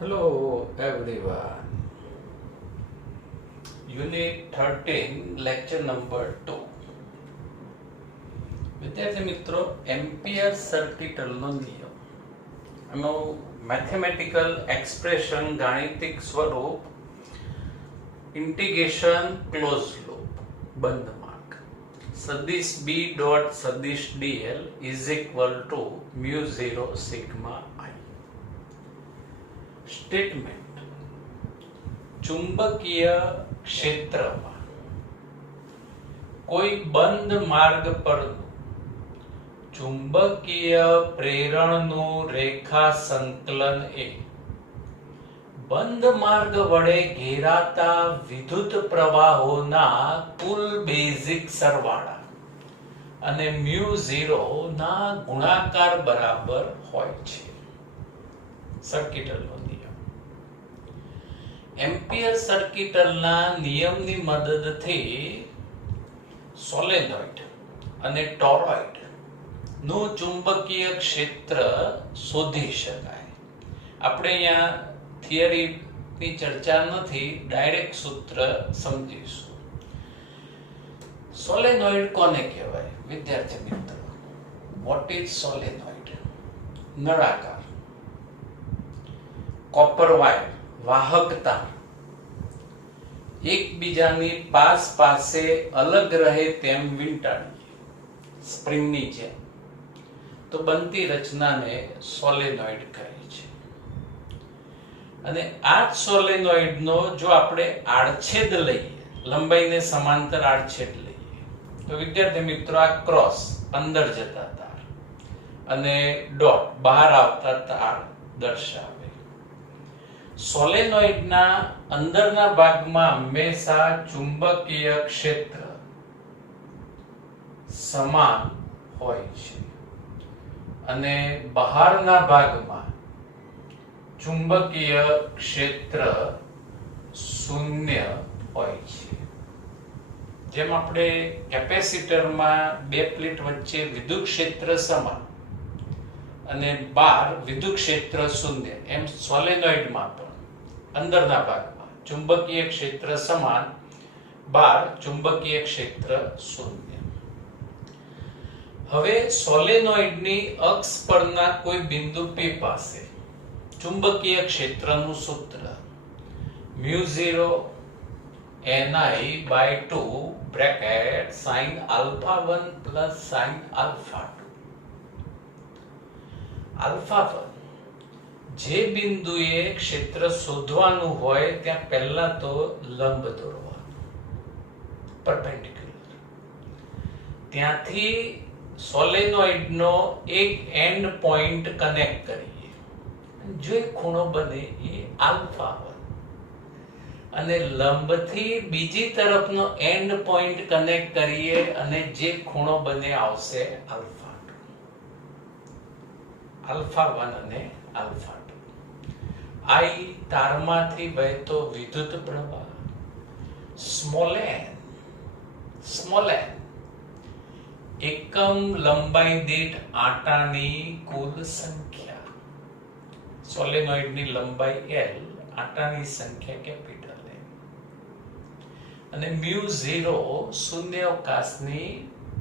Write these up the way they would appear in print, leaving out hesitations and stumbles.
Hello everyone. Unit 13 lecture number 2. વિદ્યાર્થી મિત્રો, ampere સર્કિટનો નિયમ એનો મેથેમેટિકલ એક્સપ્રેશન ગાણિતિક સ્વરૂપ ઇન્ટિગ્રેશન ક્લોઝ લૂપ બંધ માર્ગ સદિશ b ડોટ સદિશ dl is equal to mu 0 sigma i. Statement: ચુંબકીય ક્ષેત્રમાં કોઈ બંધ માર્ગ પરનું ચુંબકીય પ્રેરણનું રેખા સંકલન એ બંધ માર્ગ વડે ઘેરાતા વિદ્યુત પ્રવાહોના કુલ બેઝિક સરવાળા અને મ્યુ 0 ના ગુણાકાર બરાબર હોય છે. સર્કિટલનો નિયમ. એમ્પિયર સર્કિટલના નિયમની મદદથી સોલેનોઇડ અને ટોરોઇડ નું ચુંબકીય ક્ષેત્ર શોધી શકાય. આપણે અહીંયા થિયરીની ચર્ચા નથી, ડાયરેક્ટ સૂત્ર સમજીશું. સોલેનોઇડ કોને કહેવાય વિદ્યાર્થી મિત્રો? What is solenoid? નળાકાર, કોપર વાયર, વાહકતા, એકબીજાની પાસે અલગ રહે તેમ વીંટાળીએ સ્પ્રિંગની જેમ તો બનતી રચનાને સોલેનોઇડ કહે છે. અને આ સોલેનોઇડનો જો આપણે આડછેદ લઈએ, લંબાઈને સમાંતર આડછેદ લઈએ, તો વિદ્યાર્થી મિત્રો આ ક્રોસ અંદર જતા તાર અને ડોટ બહાર આવતા તાર દર્શાવે. સોલેનોઇડના અંદરના ભાગમાં હંમેશા ચુંબકીય ક્ષેત્ર સમાન હોય છે અને બહારના ભાગમાં ચુંબકીય ક્ષેત્ર શૂન્ય હોય છે. જેમ આપણે કેપેસિટરમાં બે પ્લેટ વચ્ચે વિદ્યુત ક્ષેત્ર સમાન અને બહાર વિદ્યુત ક્ષેત્ર શૂન્ય, એમ સોલેનોઇડમાં પણ અંદરના ભાગમાં ચુંબકીય ક્ષેત્ર સમાન, બહાર ચુંબકીય ક્ષેત્ર શૂન્ય. હવે સોલેનોઇડની અક્ષ પરના કોઈ બિંદુ P પાસે ચુંબકીય ક્ષેત્રનું સૂત્ર mu 0 ni by 2 bracket sin alpha 1 plus sin alpha 2. alpha 1 જે બિંદુએ ક્ષેત્ર શોધવાનું હોય ત્યાં પહેલા તો લંબ દોરવાનું, પરપેન્ડિક્યુલર. ત્યાંથી સોલેનોઇડનો એક એન્ડ પોઈન્ટ કનેક્ટ કરીએ, જો ખૂણો બને એ આલ્ફા 1, અને લંબથી બીજી તરફનો એન્ડ પોઈન્ટ કનેક્ટ કરીએ અને જે ખૂણો બને આવશે આલ્ફા 2. આલ્ફા 1 અને આલ્ફા 2. I તારમાંથી વહેતો વિદ્યુત પ્રવાહ સ્મોલ n એકમ લંબાઈ દીઠ આંટાની કુલ સંખ્યા. સોલેનોઇડની લંબાઈ L, આંટાની સંખ્યા કેપિટલ N. અને મ્યુ 0 શૂન્યાવકાશની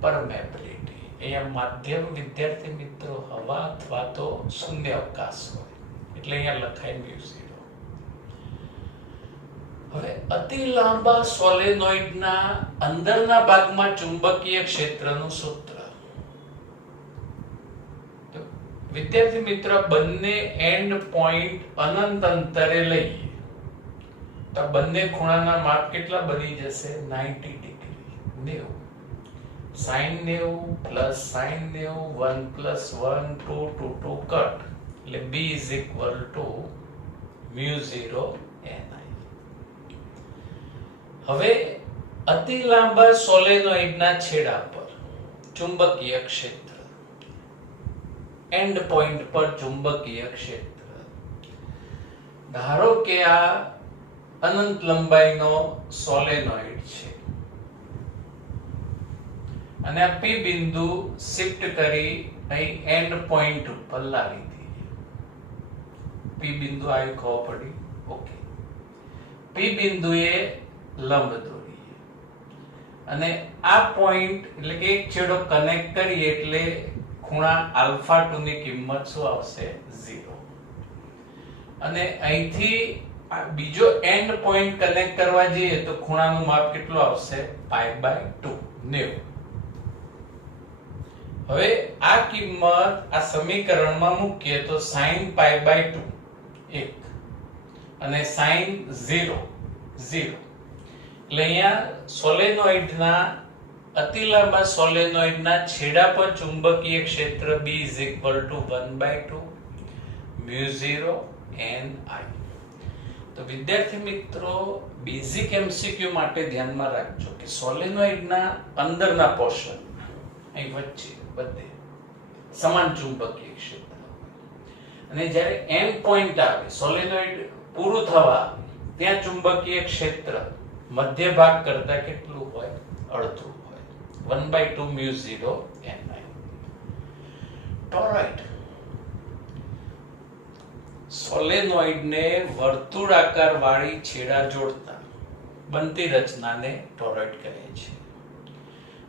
પરમેબિલિટી. અહીંયા માધ્યમ વિદ્યાર્થી મિત્રો હવા અથવા તો શૂન્યાવકાશ હોય એટલે અહીંયા લખાય મ્યુ 0. હવે અતિ લાંબા સોલેનોઇડના અંદરના ભાગમાં ચુંબકીય ક્ષેત્રનું સૂત્ર. વિદ્યાર્થી મિત્ર, બંને એન્ડ પોઈન્ટ અનંત અંતરે લઈએ તો બંને ખૂણાના માપ કેટલા બની જશે? 90 degree, 90. sin 90 plus sin 90, 1 plus 1, 2 to 2 cut, એટલે b is equal to mu 0 ni. હવે અતિ લાંબા સોલેનોઇડના છેડા પર ચુંબકીય ક્ષેત્ર, એન્ડ પોઈન્ટ પર ચુંબકીય ક્ષેત્ર. ધારો કે આ અનંત લંબાઈનો સોલેનોઇડ છે અને આ P બિંદુ શિફ્ટ કરી અહીં એન્ડ પોઈન્ટ ઉપર લાવી દઈએ. પી બિંદુ આવ્યું, ખબર પડી? ઓકે. પી બિંદુએ લંબ દોરીએ અને આ પોઈન્ટ એટલે કે એક છેડો કનેક્ટ કરીએ એટલે ખૂણા આલ્ફા 2 ની કિંમત શું આવશે? 0. અને અહીંથી બીજો એન્ડ પોઈન્ટ કનેક્ટ કરવા જઈએ તો ખૂણાનું માપ કેટલું આવશે? π/2 90. હવે આ કિંમત આ સમીકરણમાં મૂકીએ તો sin π/2 1 અને sin 0 0. એટલે અહીંયા સોલેનોઇડના અતિલાંબા સોલેનોઇડના છેડા પર ચુંબકીય ક્ષેત્ર B = 1/2 μ0 n I. તો વિદ્યાર્થી મિત્રો, બેઝિક એમસીક્યુ માટે ધ્યાનમાં રાખજો કે સોલેનોઇડના અંદરના પોર્શન અહીં વચ્ચે બધે સમાન ચુંબકીય ક્ષેત્ર અને જ્યારે એન્ડ પોઈન્ટ આવે, સોલેનોઇડ પૂરું થવા ત્યાં ચુંબકીય ક્ષેત્ર મધ્ય ભાગ કરતા કેટલું હોય? અડધું હોય, 1/2 μ0 n I. ટોરોઇડ સોલેનોઇડને વર્તુળાકાર વાળી છેડા જોડતા બનતી રચનાને ટોરોઇડ કહે છે.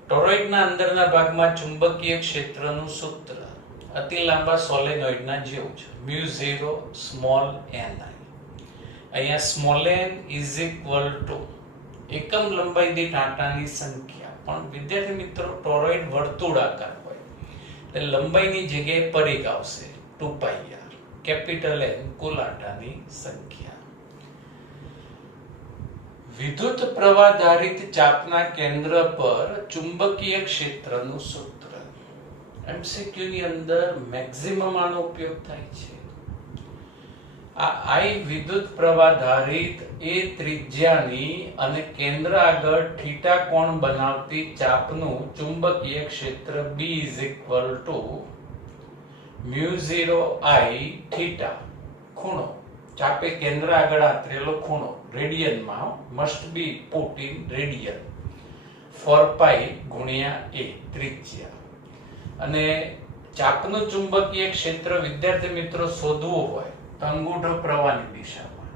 ટોરોઇડના અંદરના ભાગમાં ચુંબકીય ક્ષેત્રનું સૂત્ર અતિલાંબા સોલેનોઇડના જેવું છે, μ0 સ્મોલ ni. અહીંયા સ્મોલ n = એકમ લંબાઈ દીઠ આંટાની સંખ્યા. પણ વિદ્યાર્થી મિત્રો, ટોરોઇડ વર્તુળાકાર હોય એટલે લંબાઈની જગ્યાએ પરિઘ આવશે 2πr. કેપિટલ N કુલ આંટાની સંખ્યા. વિદ્યુત પ્રવાહધારિત ચાપના કેન્દ્ર પર ચુંબકીય ક્ષેત્રનું સૂત્ર. એમસીક્યુ ની અંદર મેક્સિમમ આનો ઉપયોગ થાય છે. આ I વિદ્યુત પ્રવાહધારિત એ ત્રિજ્યાની અને કેન્દ્ર આગળ θ કોણ બનાવતી ચાપનું ચુંબકીય ક્ષેત્ર B = μ0 I θ. ખૂણો ચાપે કેન્દ્ર આગળ આંતરેલો ખૂણો રેડિયનમાં must be put in radian. 4π × a ત્રિજ્યા. અને ચાપનું ચુંબકીય ક્ષેત્ર વિદ્યાર્થી મિત્રો શોધવું હોય તો અંગૂઠો પ્રવાહની દિશામાં,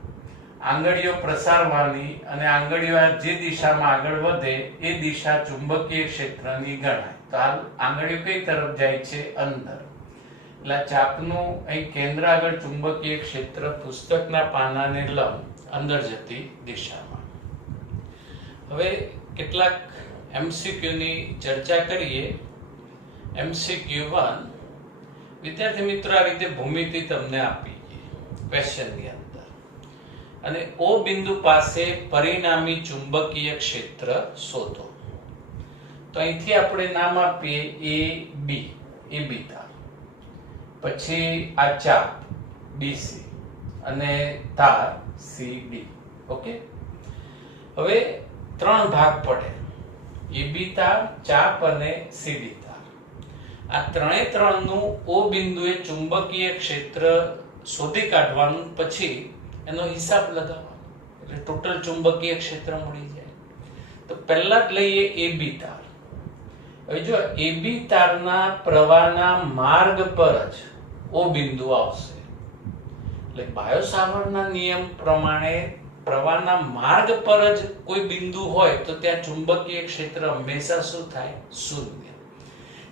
આંગળીઓ પ્રસારવાની અને આંગળીઓ જે દિશામાં આગળ વધે એ દિશા ચુંબકીય ક્ષેત્રની ગણાય. તો આ આંગળીઓ કઈ તરફ જાય છે? અંદર. એટલે ચાપનું અહીં કેન્દ્ર આગળ ચુંબકીય ક્ષેત્ર પુસ્તકના પાનાને લંબ અંદર જતી દિશામાં. હવે કેટલાક એમસીક્યુ ની ચર્ચા કરીએ. MCQ 1 વિદ્યાર્થી મિત્રો, આ રીતે ભૂમિતિ તમને આપી છે ક્વેશ્ચન ની અંદર અને O બિંદુ પાસે પરિણામી ચુંબકીય ક્ષેત્ર શોધો. તો અહીંથી આપણે નામ આપીએ AB, AB તાર, પછી આ ચાપ BC અને તાર CD. ઓકે. હવે ત્રણ ભાગ પડે, AB તાર, ચાપ અને CD તાર. આ ત્રણનું O બિંદુએ ચુંબકીય ક્ષેત્ર શોધી કાઢવાનું, પછી એનો હિસાબ લગાવવાનો એટલે ટોટલ ચુંબકીય ક્ષેત્ર મળી જાય. તો પહેલા જ લઈએ AB તાર. હવે જો AB તારના પ્રવાહના માર્ગ પર જ O બિંદુ આવશે. એટલે બાયો-સાવર્ટના નિયમ પ્રમાણે પ્રવાહના માર્ગ પર જ કોઈ બિંદુ હોય તો ત્યાં ચુંબકીય ક્ષેત્ર હંમેશા શું થાય? શૂન્ય.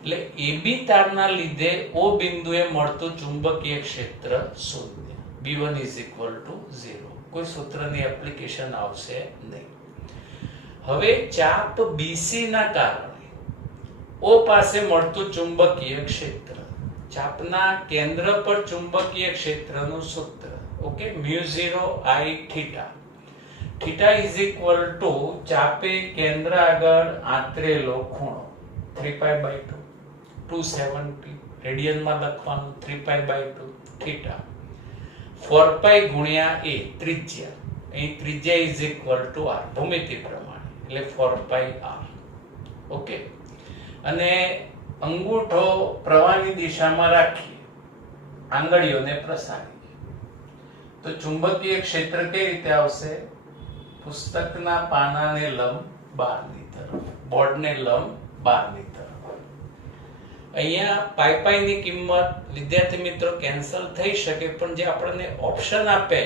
એટલે AB તારના લીધે O બિંદુએ મળતું ચુંબકીય ક્ષેત્ર શૂન્ય. B1 = 0. કોઈ સૂત્રની એપ્લિકેશન આવશે નહીં. હવે ચાપ BC ના કારણે O પાસે મળતું ચુંબકીય ક્ષેત્ર. ચાપના કેન્દ્ર પર ચુંબકીય ક્ષેત્રનું સૂત્ર. Okay, μ0 I θ. θ = ચાપે કેન્દ્ર આગળ આંતરેલો ખૂણો 3π/2 270 રેડિયનમાં લખવાનું 3π/2 θ. 4π × a ત્રિજ્યા. અહીં ત્રિજ્યા = r ભૂમિતિ પ્રમાણે એટલે 4πr. ઓકે. અને અંગૂઠો પ્રવાહની દિશામાં રાખી આંગળીઓને પ્રસારી તો ચુંબકીય ક્ષેત્ર કઈ રીતે આવશે? પુસ્તકના પાનાને લંબ બહારની તરફ, બોર્ડને લંબ બહારની તરફ. અહીંયા પાઈ ની કિંમત વિદ્યાર્થી મિત્રો કેન્સલ થઈ શકે, પણ જે આપણને ઓપ્શન આપે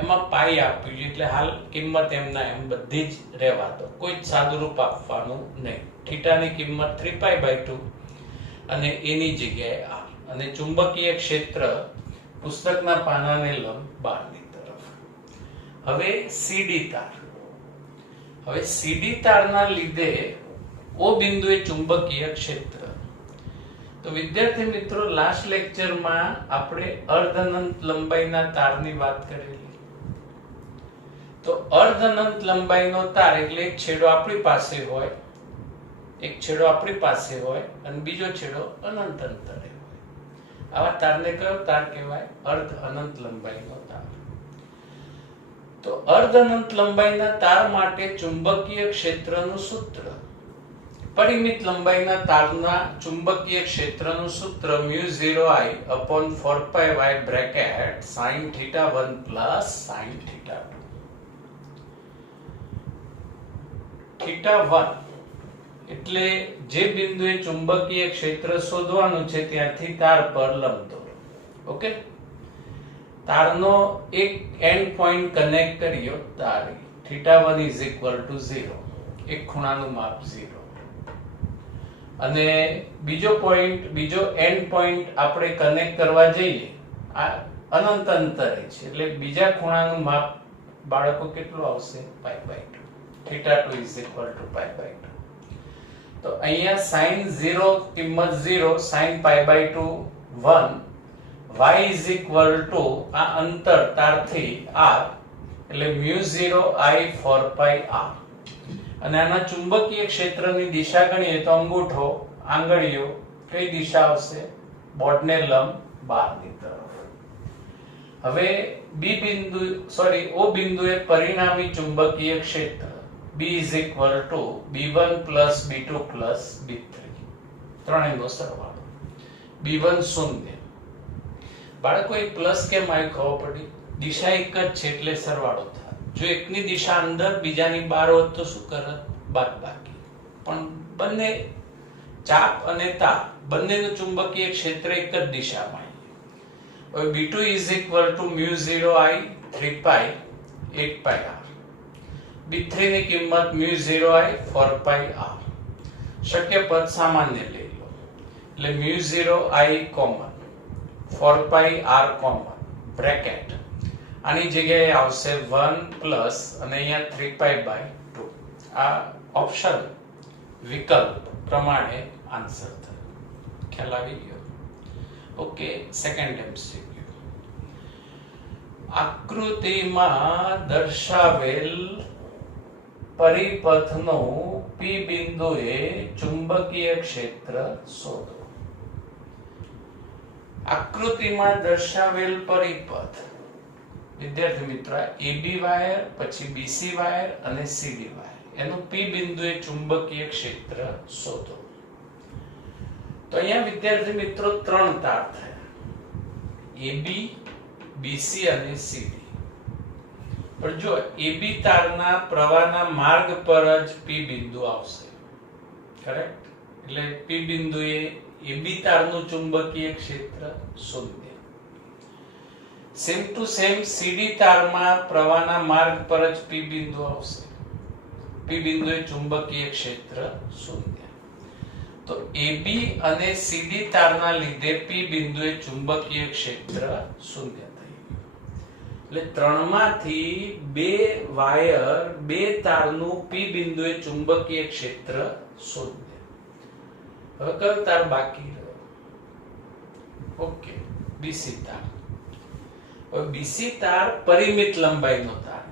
એમાં પાઈ આપ્યું છે, એટલે હાલ કિંમત એમના એમ બધી જ રહેવા દો, કોઈ જ સાદુરૂપ આપવાનું નહીં. થીટાની કિંમત 3π/2 અને એની જગ્યાએ r, અને ચુંબકીય ક્ષેત્ર પુસ્તકના પાનાને લંબ બહારની તરફ. હવે સીડી તાર, હવે સીડી તારના લીધે O બિંદુએ ચુંબકીય ક્ષેત્ર. તો વિદ્યાર્થી મિત્રો લાસ્ટ લેક્ચરમાં આપણે અર્ધ અનંત લંબાઈના તારની વાત કરેલી. તો અર્ધ અનંત લંબાઈનો તાર એટલે એક છેડો આપણી પાસે હોય, એક છેડો આપણી પાસે હોય અને બીજો છેડો અનંત અંતરે હોય. આવા તારને કયો તાર કહેવાય? અર્ધ અનંત લંબાઈનો તાર. તો અર્ધ અનંત લંબાઈના તાર માટે ચુંબકીય ક્ષેત્રનું સૂત્ર, પરિમિત લંબાઈના તારના ચુંબકીય ક્ષેત્રનું સૂત્ર μ0I/4πy bracket sin θ1 plus sin θ2. θ1 એટલે જે બિંદુએ ચુંબકીય ક્ષેત્ર શોધવાનું છે ત્યાંથી તાર પર લંબ દોરો. ઓકે, તારનો એક એન્ડ પોઈન્ટ કનેક્ટ કર્યો તાર θ1 = 0, એક ખૂણાનું માપ 0, અને બીજો પોઈન્ટ, બીજો એન્ડ પોઈન્ટ આપણે કનેક્ટ કરવા જઈએ આ અનંત અંતરે છે, એટલે બીજા ખૂણાનું માપ બાળકો કેટલું આવશે? π/2. θ2 = π/2. તો અહીંયા sin 0 કિંમત 0, sin π/2 1, y = આ અંતર તારથી r એટલે μ0I/4πr. અને આના ચુંબકીય ક્ષેત્રની દિશા ગણીએ તો અંગૂઠો, આંગળીઓ કઈ દિશા આવશે? બોર્ડને લંબ બહારની તરફ. હવે O બિંદુએ પરિણામી ચુંબકીય ક્ષેત્ર B = B1 + B2 + B3, ત્રણેયનો સરવાળો. B1 0. બાળકો એક પ્લસ કેમ આવ્યું ખબર પડી? દિશા એક જ છે એટલે સરવાળો થાય. જો એકની દિશા અંદર બીજાની બહાર હોત તો શું કરત? બાદબાકી. પણ બંને ચાપ અને તાપ બંનેનું ચુંબકીય ક્ષેત્ર એક જ દિશામાં. હવે B2 = μ0I/3π 8πr. B3 ની કિંમત μ0I/4πr. શક્ય પદ સામાન્ય લઈ લો એટલે μ0I common, 4πr common, bracket આની જગ્યાએ આવશે 1 પ્લસ અને અહીંયા 3π/2. આ ઓપ્શન વિકલ્પ પ્રમાણે આન્સર થયો. ખ્યાલ આવી ગયો? Okay, second MCQ. આકૃતિમાં દર્શાવેલ પરિપથનું P બિંદુએ ચુંબકીય ક્ષેત્ર શોધો. આકૃતિમાં દર્શાવેલ પરિપથ વિદ્યાર્થી મિત્રો AB વાયર, પછી BC વાયર અને CD વાયર, એનું P બિંદુએ ચુંબકીય ક્ષેત્ર શોધો. તો અહીંયા વિદ્યાર્થી મિત્રો ત્રણ તાર થયા, AB, BC અને CD. પણ જો AB તારના પ્રવાહના માર્ગ પર જ P બિંદુ આવશે, કરેક્ટ? એટલે P બિંદુએ AB તારનું ચુંબકીય ક્ષેત્ર શોધ્યું. સેમ ટુ સેમ CD તારમાં પ્રવાહના માર્ગ પર જ P બિંદુ આવશે. P બિંદુએ ચુંબકીય ક્ષેત્ર શોધ્યું. તો AB અને CD તારના લીધે P બિંદુએ ચુંબકીય ક્ષેત્ર શૂન્ય થઈ ગયું. એટલે ત્રણમાંથી બે વાયર, બે તારનું P બિંદુએ ચુંબકીય ક્ષેત્ર શોધ્યું. હવે કયો તાર બાકી રહ્યો? ઓકે, BC તાર. હવે BC તાર પરિમિત લંબાઈનો તાર,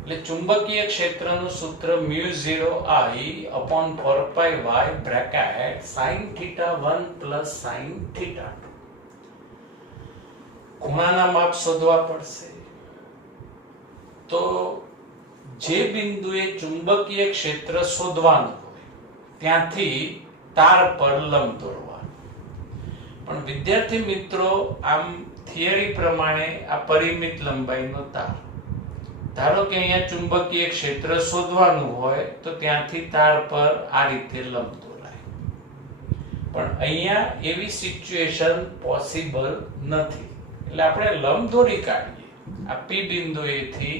એટલે ચુંબકીય ક્ષેત્રનું સૂત્ર μ0I/4πy bracket sin θ1 plus sin θ2. ખૂણાના માપ શોધવા પડશે. તો જે બિંદુએ ચુંબકીય ક્ષેત્ર શોધવાનું હોય ત્યાંથી તાર પર લંબ દોરવાનું. પણ વિદ્યાર્થી મિત્રો આમ થિયરી પ્રમાણે આ પરિમિત લંબાઈનો તાર, ધારો કે અહીંયા ચુંબકીય ક્ષેત્ર શોધવાનું હોય તો ત્યાંથી તાર પર આ રીતે લંબ દોરાય. પણ અહીંયા એવી સિચ્યુએશન પોસિબલ નથી, એટલે આપણે લંબ દોરી કાઢીએ. આ P બિંદુએથી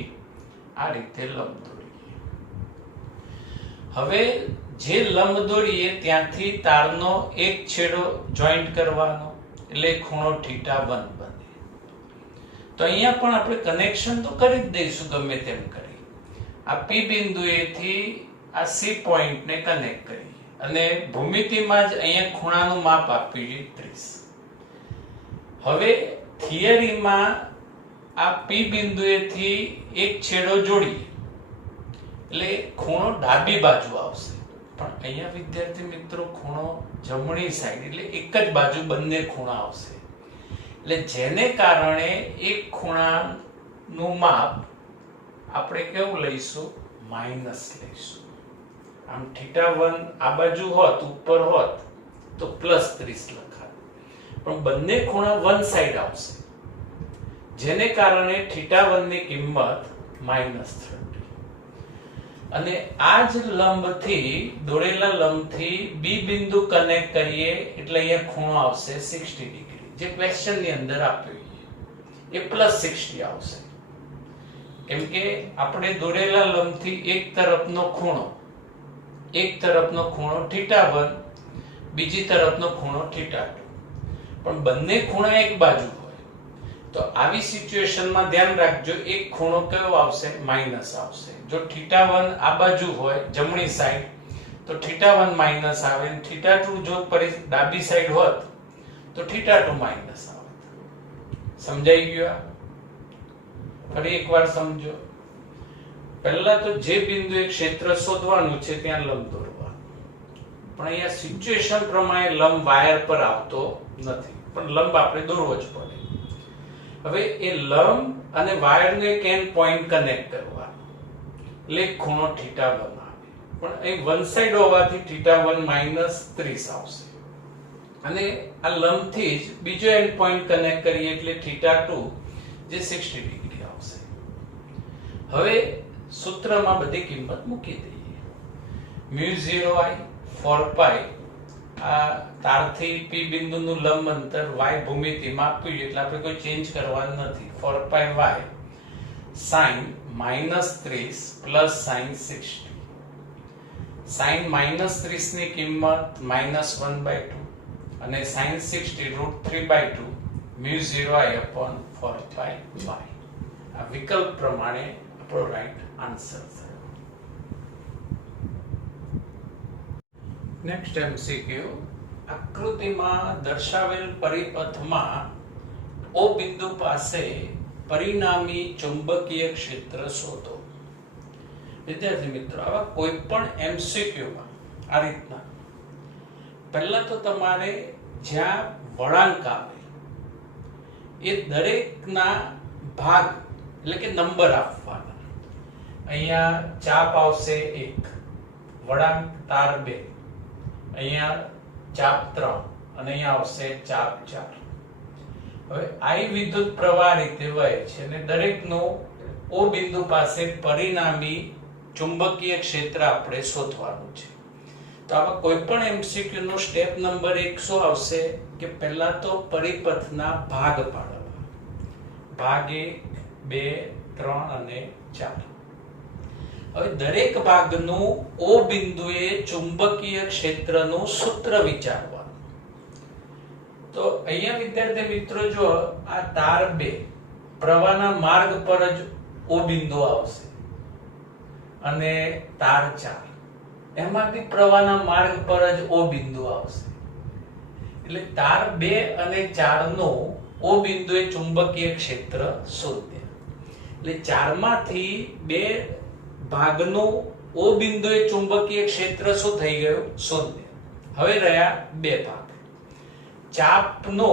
આ રીતે લંબ દોરીએ. હવે જે લંબ દોરીએ ત્યાંથી તારનો એક છેડો જોઈન્ટ કરવાનો, એટલે ખૂણો θ1 બને. તો અહીંયા પણ આપણે કનેક્શન તો કરી જ દઈશું ગમે તેમ કરી. આ P બિંદુએથી આ C પોઈન્ટને કનેક્ટ કરીએ અને ભૂમિતિમાં જ અહીંયા ખૂણાનું માપ આપીએ 30. હવે થિયરીમાં આ P બિંદુએથી એક છેડો જોડીએ એટલે ખૂણો ડાબી બાજુ આવશે. પણ અહીંયા વિદ્યાર્થી મિત્રો ખૂણો જમણી સાઈડ, એટલે એક જ બાજુ બંને ખૂણા આવશે. એટલે જેને કારણે એક ખૂણાનું માપ આપણે કેવું લઈશું? માઈનસ લઈશું. આમ θ1 આ બાજુ હોત, ઉપર હોત તો +30 લખાય, પણ બંને ખૂણા વન સાઈડ આવશે, જેને કારણે θ1 ની કિંમત -30. અને આ જ લંબથી દોરેલા લંબથી B બિંદુ કનેક્ટ કરીએ એટલે અહીંયા ખૂણો આવશે 60 ડિગ્રી, જે ક્વેશ્ચન ની અંદર આપ્યું છે. એ +60 આવશે, કેમ કે આપણે દોરેલા લંબથી એક તરફનો ખૂણો θ1, બીજી તરફનો ખૂણો θ2, પણ બંને ખૂણા એક બાજુ હોય તો આવી સિચ્યુએશનમાં ધ્યાન રાખજો, એક ખૂણો કયો આવશે? માઈનસ આવશે. જો θ1 આ બાજુ હોય જમણી સાઈડ તો θ1 માઈનસ આવે, અને θ2 જો ડાબી સાઈડ હોત તો θ2 માઈનસ આવે. સમજાઈ ગયું? ફરી એકવાર સમજો. પહેલા તો જે બિંદુએ ક્ષેત્ર શોધવાનું છે ત્યાં લંબ દોરવાનું, પણ અહીંયા સિચ્યુએશન પ્રમાણે લંબ વાયર પર આવતો નથી, પણ લંબ આપણે દોરવો જ પડે. હવે એ લંબ અને વાયરનો એક એન્ડ પોઈન્ટ કનેક્ટ કરવાનો, એટલે ખૂણો θ1 આવે, પણ અહીં વન સાઈડ હોવાથી θ1 -30 આવશે. અને આ લંબથી જ બીજો એન્ડ પોઈન્ટ કનેક્ટ કરીએ એટલે θ2 જે 60 ડિગ્રી આવશે. હવે સૂત્રમાં બધી કિંમત મૂકી દઈએ. μ0I 4π આ તારથી P બિંદુનું લંબ અંતર y ભૂમિતિમાં આપ્યું એટલે આપણે કોઈ ચેન્જ કરવાનું નથી. 4π y sin -30 sin 60. sin -30 ની કિંમત -1/2 અને sin 60 √3/2 μ0I 4π y. આ વિકલ્પ પ્રમાણે આપણો રાઈટ આન્સર થયો. Next MCQ. આકૃતિમાં દર્શાવેલ પરિપથમાં O બિંદુ પાસે પરિણામી ચુંબકીય ક્ષેત્ર શોધો. વિદ્યાર્થી મિત્રો, આવા કોઈ પણ MCQ માં આ રીતના પહેલા તો તમારે જ્યાં વળાંક આવે એ દરેકના ભાગ એટલે કે નંબર આપવાના. અહીંયા ચાપ આવશે 1, વળાંક તાર 2, અહીંયા ચાપ 3 અને અહીંયા આવશે ચાપ 4. હવે I વિદ્યુત પ્રવાહ રીતે વહે છે અને દરેકનું O બિંદુ પાસે પરિણામી ચુંબકીય ક્ષેત્ર આપણે શોધવાનું છે. તો આવા કોઈ પણ MCQ નો સ્ટેપ નંબર 1 શું આવશે કે પહેલા તો પરિપથના ભાગ પાડવા. ભાગ 1, 2, 3 અને 4. હવે દરેક ભાગનું O બિંદુએ ચુંબકીય ક્ષેત્રનું સૂત્ર વિચારવાનું. તો અહીંયા વિદ્યાર્થી મિત્રો જો આ તાર 2 પ્રવાહના માર્ગ પર જ O બિંદુ આવશે અને તાર 4 એમાંથી પ્રવાહના માર્ગ પર જ O બિંદુ આવશે. એટલે તાર 2 અને 4 નો O બિંદુએ ચુંબકીય ક્ષેત્ર શોધ્યા. એટલે 4 માંથી 2 ભાગનું O બિંદુએ ચુંબકીય ક્ષેત્ર શું થઈ ગયું? શોધ્યા. હવે રહ્યા 2 ભાગ. ચાપનો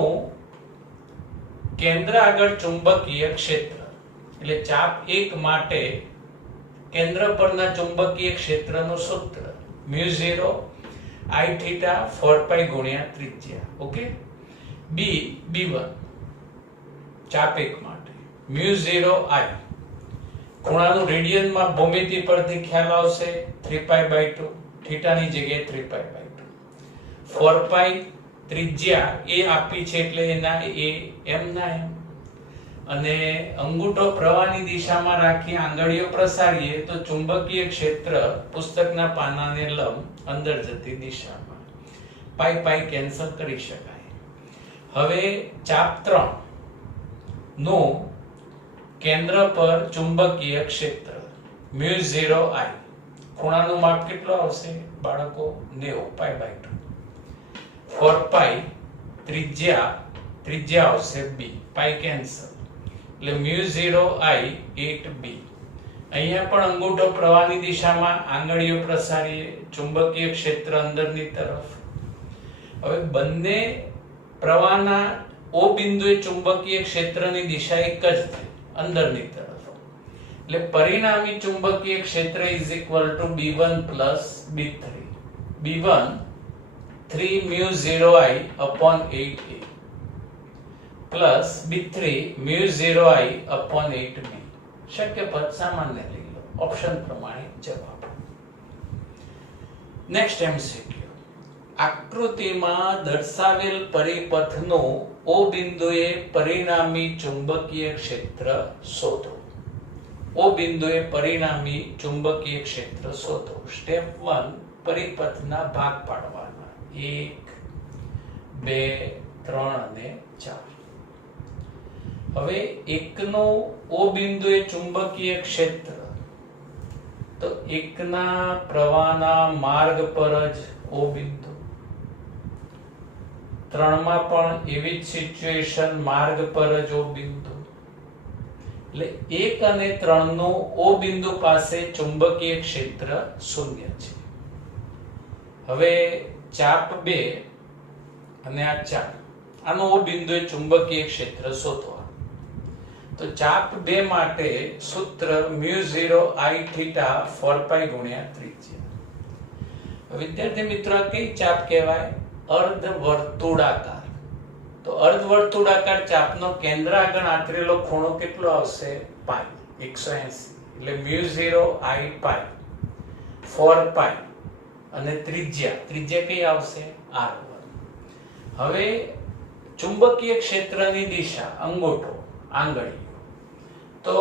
કેન્દ્ર આગળ ચુંબકીય ક્ષેત્ર, એટલે ચાપ 1 માટે કેન્દ્ર પરના ચુંબકીય ક્ષેત્રનું સૂત્ર μ0 I θ 4π ગુણ્યા ત્રિજ્યા. ઓકે. B1 ચાપ 1 માટે μ0 I ખૂણાનું રેડિયનમાં ભૂમિતિ પરથી ખ્યાલ આવશે 3π/2, θ ની જગ્યાએ 3π/2. 4 પાઈ ત્રિજ્યા એ આપી છે એટલે એના એ એમ ના એમ, અને અંગૂઠો પ્રવાહની દિશામાં રાખી આંગળીઓ પ્રસારીએ તો ચુંબકીય ક્ષેત્ર પુસ્તકના પાનાને લંબ અંદર જતી દિશામાં. પાઈ પાઈ કેન્સલ કરી શકાય. હવે ચાપ 3 નું કેન્દ્ર પર ચુંબકીય ક્ષેત્ર μ0I, ખૂણાનું માપ કેટલું આવશે બાળકો 90 પાઈ બાય 2. 4 પાઈ ત્રિજ્યા આવશે b, પાઈ કેન્સલ એટલે μ0I 8b. અહીંયા પણ અંગૂઠો પ્રવાહની દિશામાં આંગળીઓ પ્રસારીએ ચુંબકીય ક્ષેત્ર અંદરની તરફ. હવે બંને પ્રવાહના O બિંદુએ ચુંબકીય ક્ષેત્રની દિશા એક જ થઈ, અંદરની તરફ. એટલે પરિણામી ચુંબકીય ક્ષેત્ર B1 B3. B1 3 μ0I upon 8a plus B3 μ0I upon 8b. શક્ય પદ સામાન્ય લઈ લો, ઓપ્શન પ્રમાણે જવાબ. Next MCQ. આકૃતિમાં દર્શાવેલ પરિપથનો O બિંદુએ પરિણામી ચુંબકીય ક્ષેત્ર શોધો. O બિંદુએ પરિણામી ચુંબકીય ક્ષેત્ર શોધો. સ્ટેપ 1, પરિપથના ભાગ પાડવાના 1 2 3 અને 4. હવે એકનો O બિંદુએ ચુંબકીય ક્ષેત્ર, તો એકના પ્રવાહના માર્ગ પર જ O બિંદુ. 3 માં પણ એવી જ સિચ્યુએશન, માર્ગ પર જ O બિંદુ. એટલે 1 અને 3 નો O બિંદુ પાસે ચુંબકીય ક્ષેત્ર 0 છે. હવે ચાપ 2 અને આ 4, આનો O બિંદુએ ચુંબકીય ક્ષેત્ર શોધવા. તો ચાપ 2 માટે સૂત્ર μ0I થીટા 4 પાઈ ગુણ્યા ત્રિજ્યા. વિદ્યાર્થી મિત્રો, આ કઈ ચાપ કહેવાય? અર્ધવર્તુળાકાર. તો અર્ધવર્તુળાકાર ચાપનો કેન્દ્ર આગળ આંતરેલો ખૂણો કેટલો આવશે? પાઈ 180. એટલે μ0I પાઈ 4 પાઈ અને ત્રિજ્યા કઈ આવશે? R1. હવે ચુંબકીય ક્ષેત્રની દિશા અંગૂઠો, આંગળીઓ. તો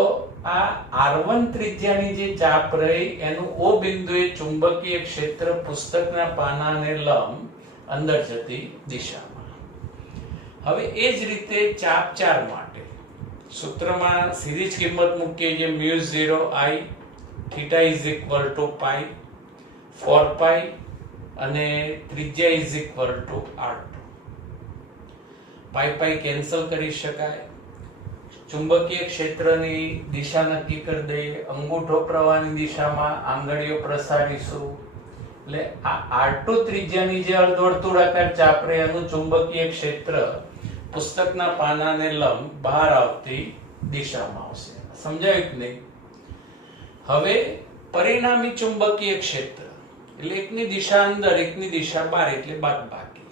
આ R1 ત્રિજ્યાની જે ચાપ રહી એનું O બિંદુએ ચુંબકીય ક્ષેત્ર પુસ્તકના પાનાને લંબ અંદર જતી દિશામાં. હવે એ જ રીતે ચાપ 4 માટે સૂત્રમાં સીધી જ કિંમત મૂકીએ જે μ0I થીટા પાઈ 4 પાઈ અને ત્રિજ્યા R2. પાઈ પાઈ કેન્સલ કરી શકાય. ચુંબકીય ક્ષેત્રની દિશા નક્કી કરી દઈએ. અંગૂઠો પ્રવાહની દિશામાં આંગળીઓ પ્રસારીશું એટલે આ R2 ત્રિજ્યાની જે અર્ધવર્તુળાકાર ચાપ રહે એનું ચુંબકીય ક્ષેત્ર પુસ્તકના પાનાને લંબ બહાર આવતી દિશામાં આવશે. સમજાયું કે નહીં? હવે પરિણામી ચુંબકીય ક્ષેત્ર એટલે એકની દિશા અંદર, એકની દિશા બહાર, એટલે બાદબાકી.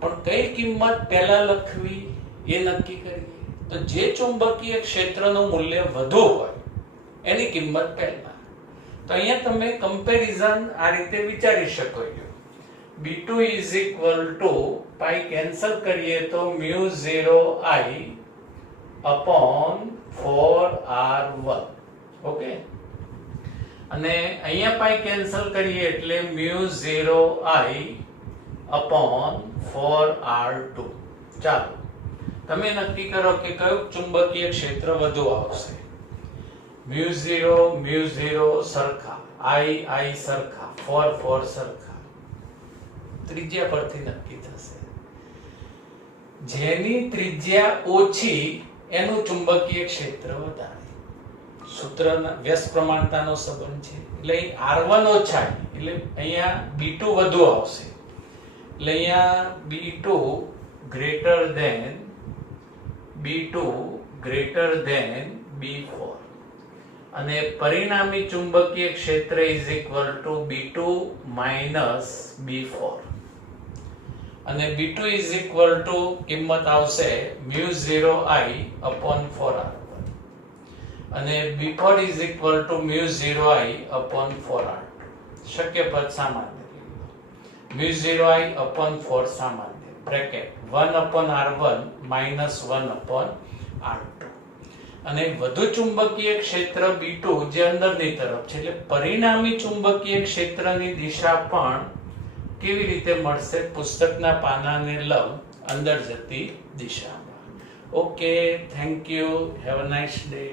પણ કઈ કિંમત પહેલા લખવી એ નક્કી કરીએ. તો જે ચુંબકીય ક્ષેત્રનું મૂલ્ય વધુ હોય એની કિંમત પહેલા. તો અહીંયા તમે કમ્પેરિઝન આ રીતે વિચારી શકો છો. B2 પાઈ કેન્સલ કરીએ તો μ0I upon 4R1. ઓકે, અને અહીંયા પાઈ કેન્સલ કરીએ એટલે μ0I upon 4R2. ચાલો તમે નક્કી કરો કે કયું ચુંબકીય ક્ષેત્ર વધુ આવશે. μ0 સરખા, I સરખા, 4 સરખા. ત્રિજ્યા પરથી નક્કી થશે. જેની ત્રિજ્યા ઓછી એનું ચુંબકીય ક્ષેત્ર વધારે. સૂત્રના વ્યસ્ત પ્રમાણતાનો સંબંધ છે. એટલે R1 ઓછા એટલે અહીંયા B2 વધુ આવશે. એટલે અહીંયા B2 greater than B4. અને પરિણામી ચુંબકીય ક્ષેત્ર B2 minus B4. અને B2 કિંમત આવશે μ0I upon 4R1. અને B4 μ0I upon 4R2. શક્ય પદ સામાન્ય. μ0I upon 4 સામાન્ય બ્રેકેટ 1/r1 minus 1/r2 અને વધુ ચુંબકીય ક્ષેત્ર B2 જે અંદરની તરફ છે એટલે પરિણામી ચુંબકીય ક્ષેત્રની દિશા પણ કેવી રીતે મળશે પુસ્તકના પાનાને લંબ અંદર જતી દિશામાં. Okay, thank you, have a nice day.